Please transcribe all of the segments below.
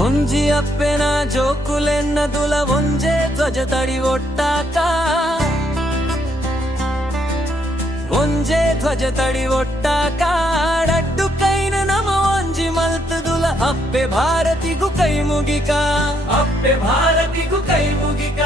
ಒಂಜಿ ಅಪ್ಪೆನ ಜೋಕುಲೆನ್ನದುಲ ಒಂಜೆ ಧ್ವಜ ತಡಿ ಒಟ್ಟಾಕ ಒಂಜೆ ಧ್ವಜ ತಡಿ ಒಟ್ಟಾಕ ಡಡ್ಡು ಕೈನ ನಮ ಒಂಜಿ ಮಲ್ತದುಲ ಅಪ್ಪೆ ಭಾರತಿಗೂ ಕೈ ಮುಗಿಕ ಅಪ್ಪೆ ಭಾರತಿಗೂ ಕೈ ಮುಗಿಕ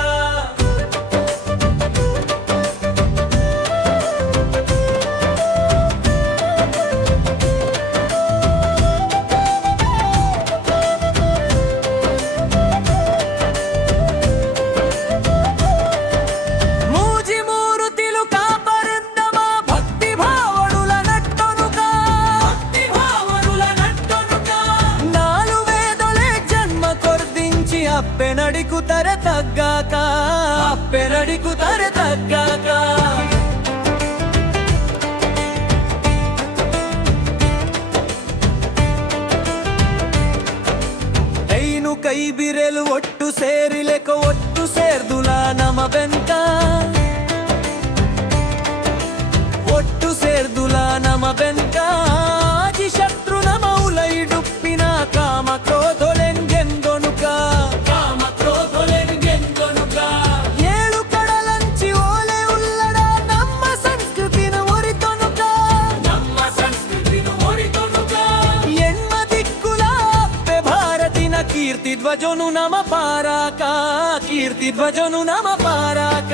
ಅಪ್ಪೆ ನಡಿಕುತ್ತಾರೆ ತಗ್ಗಾಕ ಅಪ್ಪೆ ನಡಿಕುತ್ತಾರೆ ತಗ್ಗಾಕ ಐನು ಕೈ ಬಿರೆಲು ಒಟ್ಟು ಸೇರಿಲೆಕ ಒಟ್ಟು ಸೇರ್ದುಲ ನಮ ಬೆಂಕ ಒಟ್ಟು ಸೇರ್ದುಲ ನಮ ಬೆಂಕ ಆಜಿ ಶತ್ರು ನಮ ಉಲೈ ಡುಪ್ಪಿನ ಕಾಮ ಕ್ರೋಧೊಳೆಂಗೆಂದೊನುಕ ಕೀರ್ತಿ ಧ್ವಜನು ನಮ ಪಾರಾಕ ಕೀರ್ತಿ ಧ್ವಜನು ನಮ ಪಾರಾಕ